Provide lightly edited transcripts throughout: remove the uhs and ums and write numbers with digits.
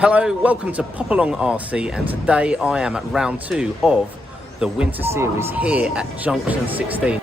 Hello, welcome to Pop Along RC, and today I am at round 2 of the Winter Series here at Junction 16.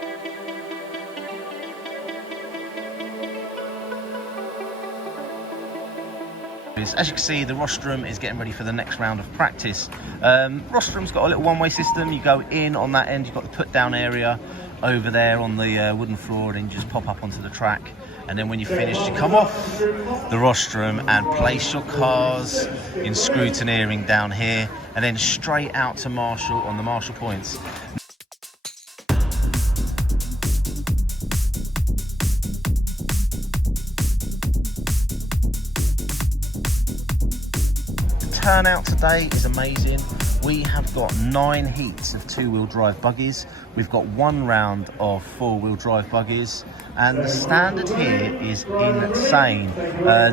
As you can see, the rostrum is getting ready for the next round of practice. Rostrum's got a little one-way system. You go in on that end, you've got the put-down area over there on the wooden floor, and then you just pop up onto the track. And then when you're finished, you come off the rostrum and place your cars in scrutineering down here, and then straight out to Marshall on the Marshall points. The turnout today is amazing. We have got 9 heats of 2-wheel drive buggies. We've got 1 round of 4-wheel drive buggies, and the standard here is insane.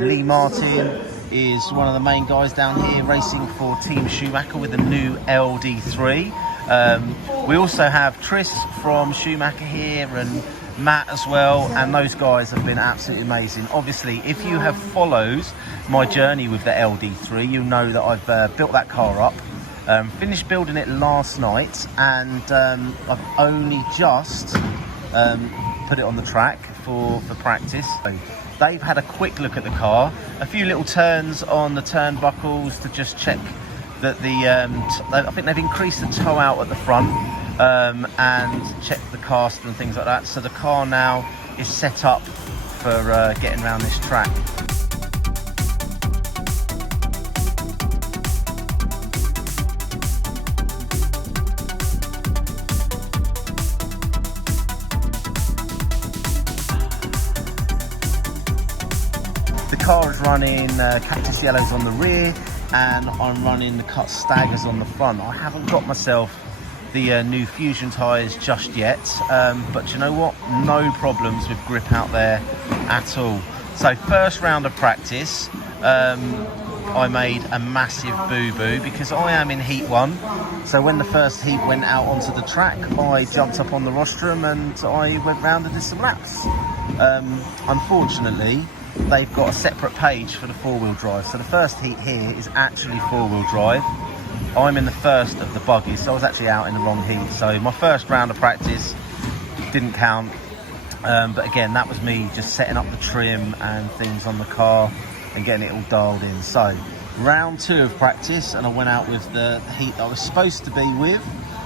Lee Martin is one of the main guys down here racing for Team Schumacher with the new LD3. We also have Tris from Schumacher here and Matt as well, and those guys have been absolutely amazing. Obviously, if you have followed my journey with the LD3, you'll know that I've built that car up. Finished building it last night, and I've only just put it on the track for practice. So they've had a quick look at the car, a few little turns on the turnbuckles to just check that I think they've increased the toe out at the front and checked the cast and things like that. So the car now is set up for getting around this track. The car is running Cactus Yellows on the rear, and I'm running the Cut Staggers on the front. I haven't got myself the new Fusion tyres just yet, but you know what? No problems with grip out there at all. So first round of practice, I made a massive boo-boo because I am in heat 1. So when the first heat went out onto the track, I jumped up on the rostrum and I went round and did some laps. Unfortunately, they've got a separate page for the 4-wheel drive. So the first heat here is actually 4-wheel drive. I'm in the first of the buggies, so I was actually out in the wrong heat. So my first round of practice didn't count. But again, that was me just setting up the trim and things on the car and getting it all dialed in. So round 2 of practice, and I went out with the heat that I was supposed to be with.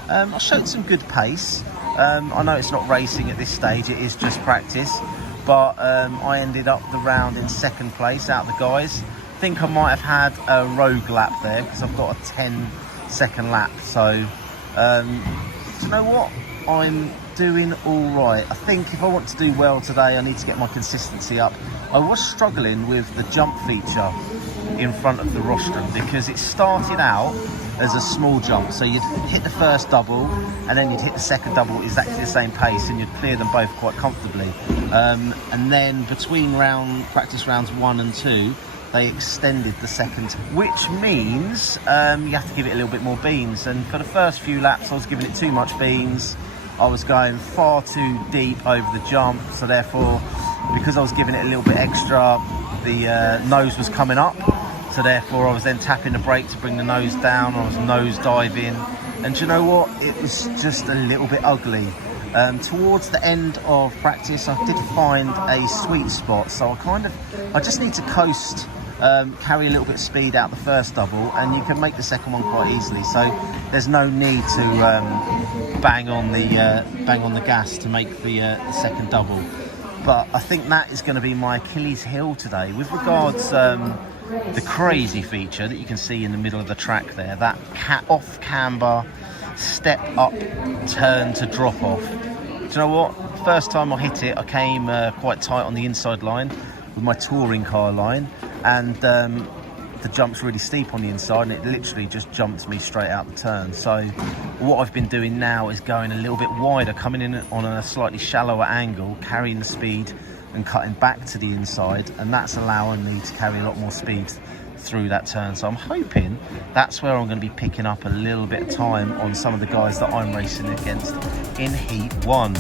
I showed some good pace. I know it's not racing at this stage, it is just practice. But I ended up the round in 2nd place out of the guys. I think I might have had a rogue lap there because I've got a 10-second lap. So, do you know what? I'm doing all right. I think if I want to do well today, I need to get my consistency up. I was struggling with the jump feature in front of the rostrum because it started out as a small jump. So you'd hit the first double and then you'd hit the second double exactly the same pace, and you'd clear them both quite comfortably. And then between practice rounds 1 and 2, they extended the second, which means you have to give it a little bit more beans. And for the first few laps, I was giving it too much beans. I was going far too deep over the jump, so therefore, because I was giving it a little bit extra, the nose was coming up. So therefore, I was then tapping the brake to bring the nose down. I was nose diving, and do you know what? It was just a little bit ugly. Towards the end of practice, I did find a sweet spot. So I just need to coast, carry a little bit of speed out the first double, and you can make the second one quite easily. So there's no need to bang on the gas to make the second double. But I think that is going to be my Achilles heel today. With regards the crazy feature that you can see in the middle of the track there, that off camber step up turn to drop off. Do you know what? First time I hit it, I came quite tight on the inside line with my touring car line, and the jump's really steep on the inside, and it literally just jumped me straight out the turn. So what I've been doing now is going a little bit wider, coming in on a slightly shallower angle, carrying the speed and cutting back to the inside, and that's allowing me to carry a lot more speed through that turn. So I'm hoping that's where I'm going to be picking up a little bit of time on some of the guys that I'm racing against in heat 1.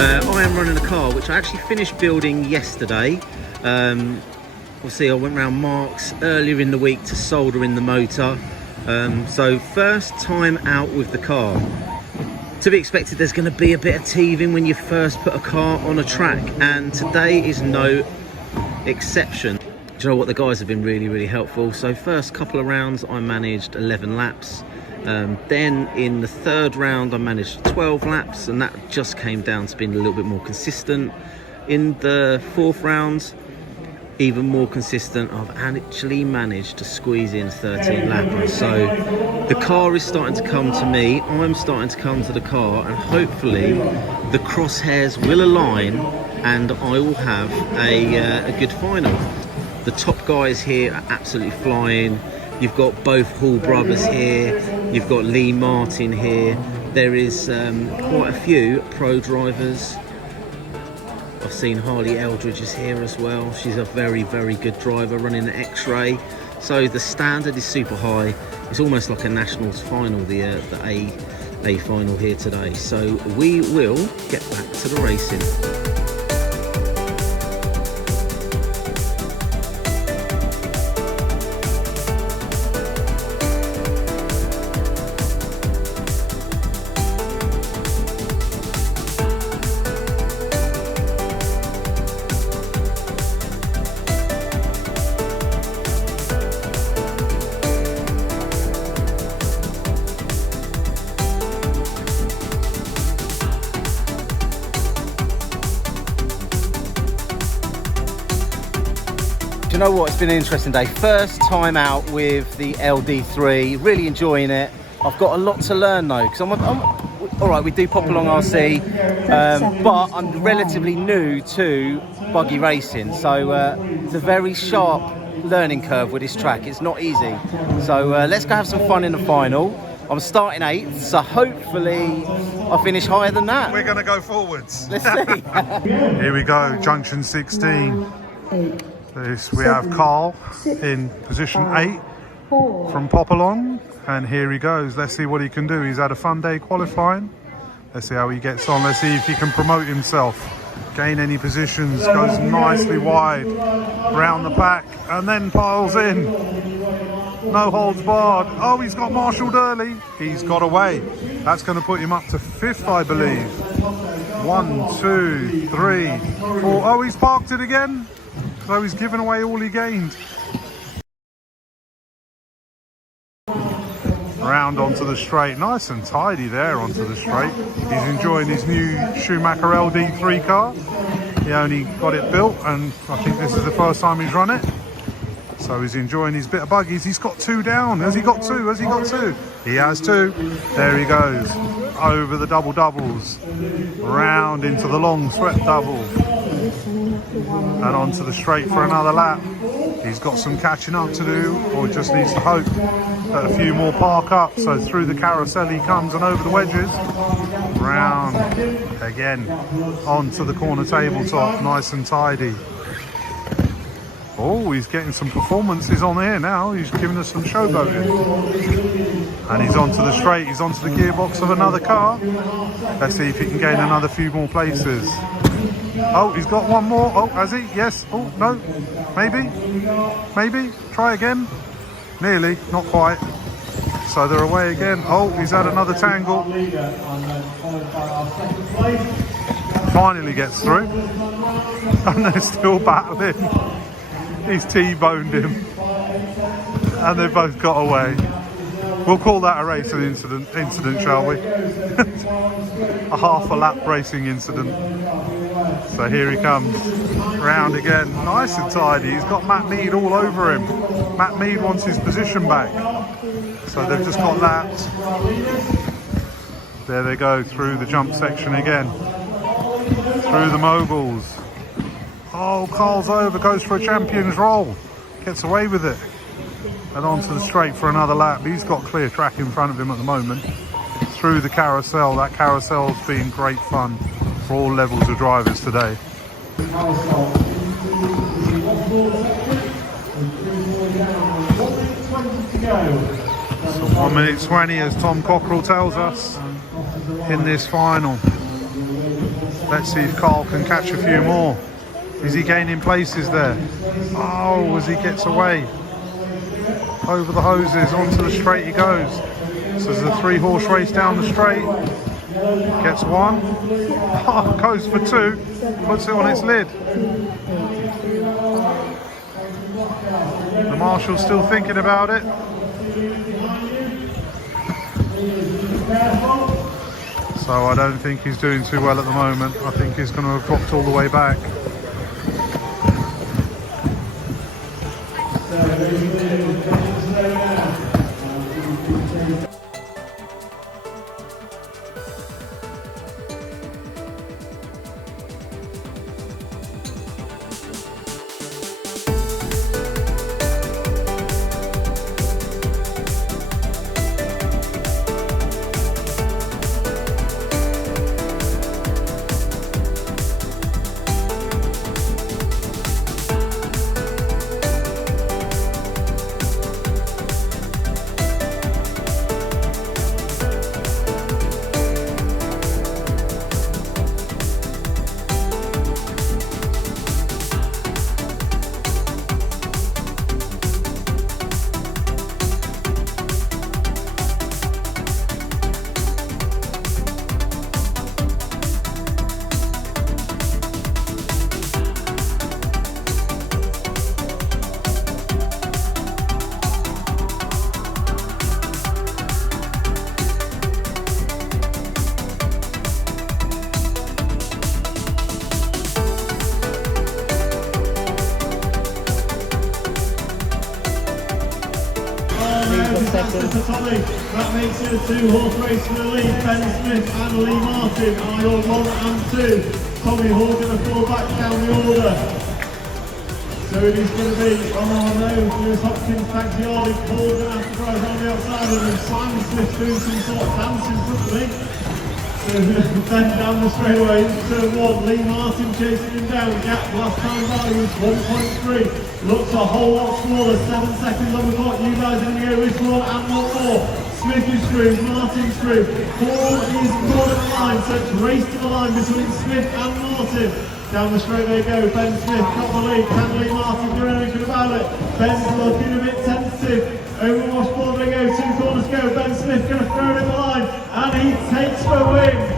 I am running a car which I actually finished building yesterday. Obviously I went round Marks earlier in the week to solder in the motor. So first time out with the car. To be expected, there's going to be a bit of teething when you first put a car on a track, and today is no exception. Do you know what, the guys have been really helpful. So first couple of rounds I managed 11 laps. Then in the third round I managed 12 laps, and that just came down to being a little bit more consistent. In the fourth round, even more consistent, I've actually managed to squeeze in 13 lappers. So the car is starting to come to me, I'm starting to come to the car, and hopefully the crosshairs will align and I will have a good final. The top guys here are absolutely flying. You've got both Hall brothers here, you've got Lee Martin here. There is quite a few pro drivers. I've seen Harley Eldridge is here as well. She's a very good driver running the X-Ray. So the standard is super high. It's almost like a nationals final, the A final here today. So we will get back to the racing. Do you know what? It's been an interesting day. First time out with the LD3, really enjoying it. I've got a lot to learn though, because I'm all right, we do pop along RC, but I'm relatively new to buggy racing, so it's a very sharp learning curve with this track. It's not easy. So let's go have some fun in the final. I'm starting 8th, so hopefully I finish higher than that. We're going to go forwards. Let's see. Here we go, junction 16. We have Carl in position 8 from Popalong, and here he goes. Let's see what he can do. He's had a fun day qualifying. Let's see how he gets on. Let's see if he can promote himself, gain any positions, goes nicely wide round the pack and then piles in. No holds barred. Oh, he's got marshalled early. He's got away. That's going to put him up to 5th, I believe. 1, 2, 3, 4. Oh, he's parked it again. So he's given away all he gained. Round onto the straight, nice and tidy there onto the straight. He's enjoying his new Schumacher LD3 car. He only got it built, and I think this is the first time he's run it. So he's enjoying his bit of buggies. He's got 2 down. Has he got 2? Has he got 2? He has 2. There he goes. Over the doubles. Round into the long swept double. And onto the straight for another lap. He's got some catching up to do, or just needs to hope that a few more park up. So through the carousel he comes and over the wedges. Round again onto the corner tabletop, nice and tidy. Oh, he's getting some performances on here now. He's giving us some showboating. And he's onto the straight. He's onto the gearbox of another car. Let's see if he can gain another few more places. Oh, he's got one more. Oh, has he? Yes. Oh, no. Maybe. Maybe. Try again. Nearly. Not quite. So they're away again. Oh, he's had another tangle. Finally gets through. And they're still battling. He's T-boned him. And they both got away. We'll call that a racing incident, shall we? A half a lap racing incident. So here he comes, round again, nice and tidy. He's got Matt Mead all over him. Matt Mead wants his position back. So they've just got lapped. There they go, through the jump section again. Through the moguls. Oh, Carl's over, goes for a champion's roll. Gets away with it. And onto the straight for another lap. He's got clear track in front of him at the moment. Through the carousel. That carousel's been great fun for all levels of drivers today. So 1 minute 20 as Tom Cockrell tells us in this final. Let's see if Carl can catch a few more. Is he gaining places there? Oh, as he gets away. Over the hoses, onto the straight he goes. So there's a 3-horse race down the straight. Gets one. Oh, goes for 2. Puts it on its lid. The marshal's still thinking about it. So I don't think he's doing too well at the moment. I think he's going to have dropped all the way back. That makes it a 2-horse race for the lead. Ben Smith and Lee Martin are your 1 and 2. Tommy Hall going to fall back down the order. So it is going to be, oh no, Lewis Hopkins, thanks Yardy, Paul going to have to drive on the outside, and then Simon Smith doing some sort of dance in front of me. So Ben down the straightaway into turn 1, Lee Martin chasing him down. Gap last time by was 1.3. Looks a whole lot smaller, 7 seconds on the clock. You guys are going to go this one and one more. Smith is through, Martin's through. Paul is caught at the line, so it's race to the line between Smith and Martin. Down the straight they go, Ben Smith got the lead. Can Lee Martin do anything about it? Ben's looking a bit tentative. Over washboard they go, 2 corners go. Ben Smith going to throw it in the line, and he takes the win.